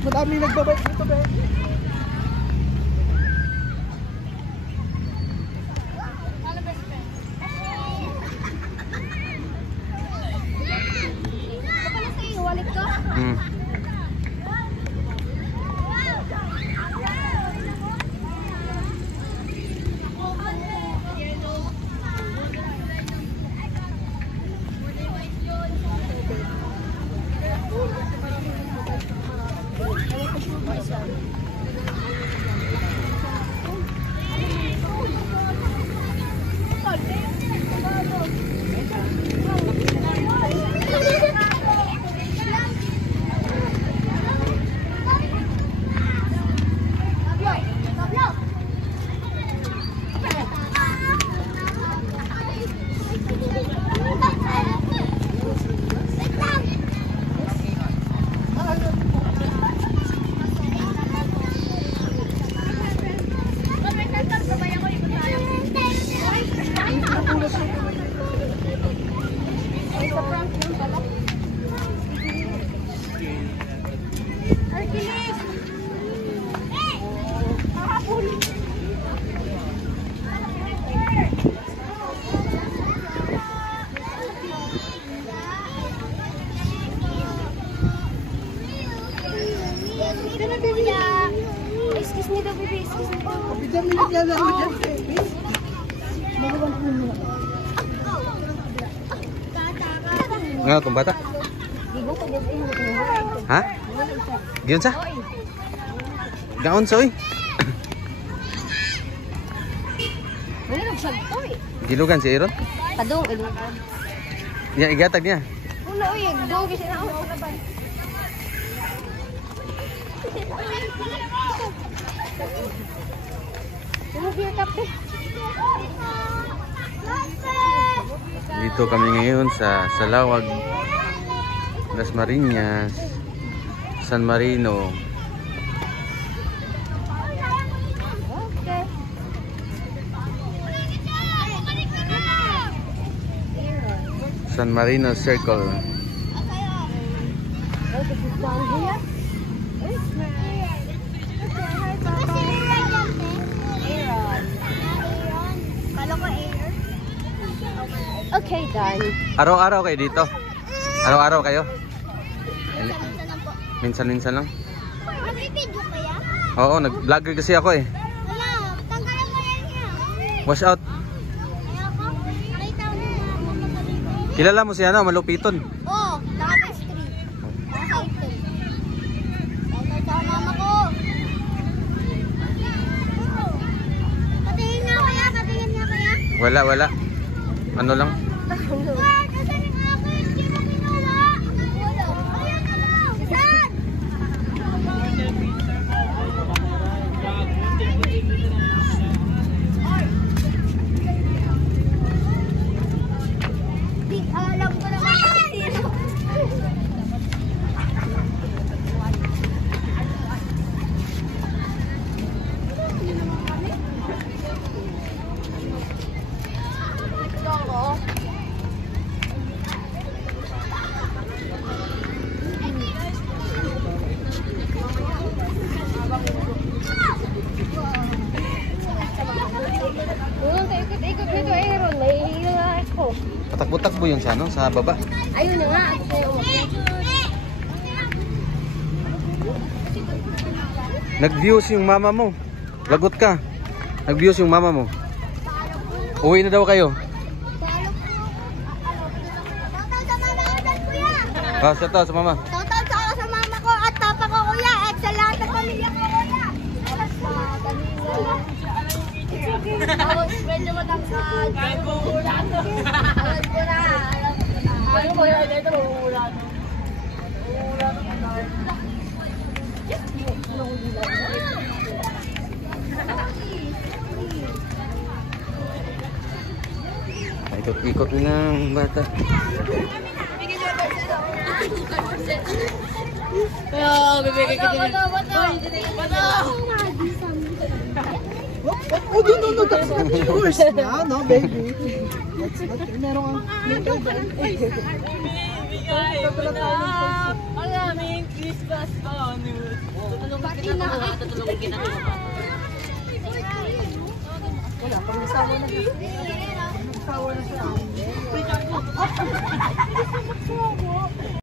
Madami nagbabike dito, be. Nga itong bata? Ha? Giyon sa? Gaon sa oy? Gilugan si Aaron? Padong, ilugan. Yan, igatag niya. Ulo, oy, dong, kasi na ako. Dito kami ngayon sa Salawag, Las Marinas, San Marino. San Marino Circle. Okay, done. Araw-araw kayo dito? Araw-araw kayo? Minsan-minsan lang? Mag-video kaya? Oo, nag-vlogger kasi ako eh. Wala, tanggalan mo yan niya. Wash out. Kilala mo si ano, Malupiton? Oo, Dapat Street. Naka-item. Tawag mama ko. Patingin nga kaya, patingin nga kaya. Wala. Ano lang? Patakbo-takbo yun sa ano, sa baba. Ayun na nga. Nag-views yung mama mo. Lagot ka. Nag-views yung mama mo. Uwi na daw kayo. Ah, sa to, sa mama. Total sa mama ko at papa ko, kuya. At sa lahat ng pamilya ko, kuya. Tapos, medyo matangkad. Alam ko na. Alam ko na. Ito, uulan. Ikot-ikot na ang bata. Bibigay ka din. Bato! Oh, no, that's not yours na, no, baby. That's not yours. Meron kang later doon. Ang aming Christmas bonus. Wala, pag nasawa na siya. Nasawa na siya.